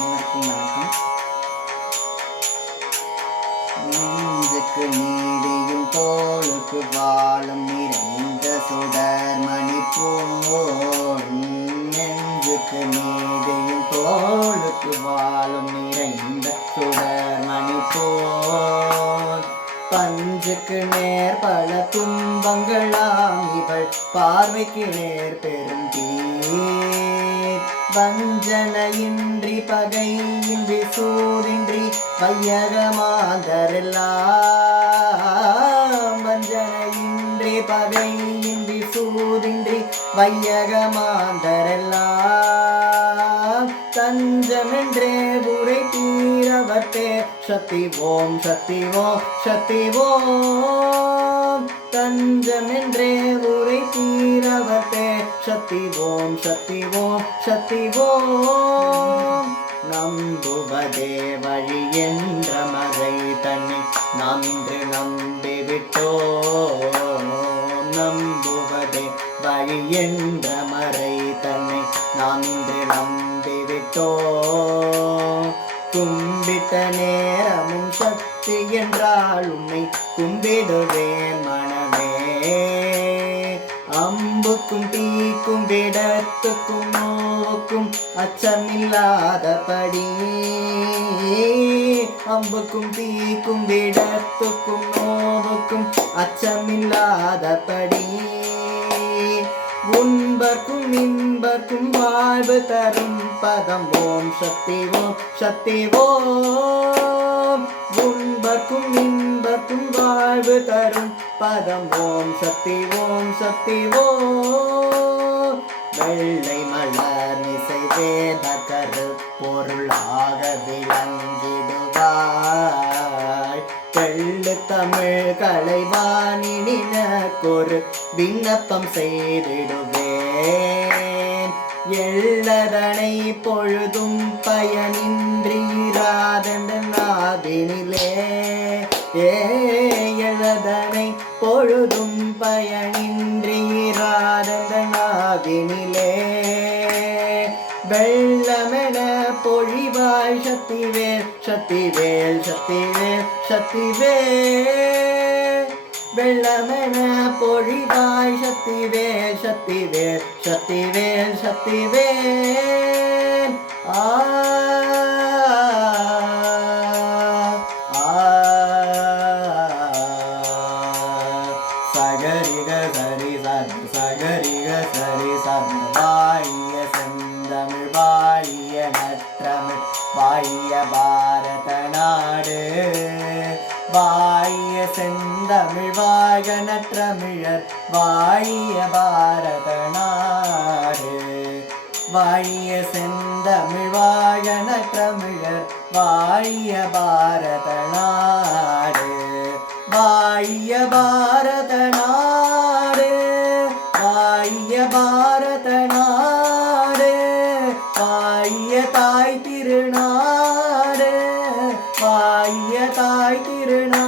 அனைவருக்கும் வணக்கம். நெஞ்சுக்கு நீடியும் தோளுக்கு வாழும் நிறைந்த சுடர்மணி போல் நெஞ்சுக்கு நீடியும் தோளுக்கு வாழும் நிறைந்த சுடர்மணி போல் பஞ்சுக்கு நேர் பல துன்பங்களாம் இவள் பார்வைக்கு நேர் பெருந்தி வஞ்சனையின்றி பகையின்றி சூரின்றி வையகமாதரெல்லாம். வஞ்சனையின்றி பகையின்றி சூரின்றி வையகமாதரெல்லாம். தஞ்சமென்றே உரை தீரவத்தே சக்தி ஓம் சக்தி ஓம் சக்தி ஓம் தஞ்சமென்றே உரை சக்தி ஓம் சக்தி ஓம் சக்தி ஓம் நம்புவதே வழி என்ற மறை தன்னை நாம் இன்று நம்பிவிட்டோம். நம்புவதே வழி என்ற மறை தன்னை நாம் இன்று நம்பிவிட்டோம். கும்பிட்ட நேரமும் சக்தி என்றால் உன்னை கும்பிடுவேன் மனமே. அம்புக்கும் தீக்கும் விடத்துக்கும் நோவுக்கும் அச்சமில்லாதபடி. அம்புக்கும் தீக்கும் விடத்துக்கும் நோவுக்கும் அச்சமில்லாதபடி. உன்பர்க்கும் இன்பர்க்கும் வாழ்வு தரும் பதம் ஓம் சக்தி ஓம் சக்தி ஓம். உன்பர்க்கும் இன்பர்க்கும் வாழ்வு தரும் பதம் ஓம் சக்தி ஓம் சக்தி ஓம் வெள்ளை மலர் மிசை வேத கருப்பொருளாக விளங்கிடுவாய். தெள்ளு தமிழ் கலைவாணினொரு விண்ணப்பம் செய்திடுவேன். எள்ளதனை பொழுதும் பயனின்றிராதென்ற நாதினிலே ஏ കണിന്ദ്രീരാരണ്ടനാവിനിലേ വെള്ളമെണ പൊഴിവായ് ശക്തിവേൽ ശക്തിവേൽ ശക്തിവേൽ ശക്തിവേ. വെള്ളമെണ പൊഴിവായ് ശക്തിവേൽ ശക്തിവേൽ ശക്തിവേൽ ശക്തിവേ. சகரிக சரி சரி சகரிக சரி சரி வாழிய செந்தமிழ் வாழிய நற்றமிழ் வாழிய பாரத நாடு வாழிய செந்தமிழ் வாழ நற்றமிழர் வாழிய பாரத நாடு வாழிய செந்தமிழ் வாழ நற்றமிழர் வாழிய பாரத நாடு பாரத நாடு வாய தாய் திருநாடு வாய தாய் திருநாடு.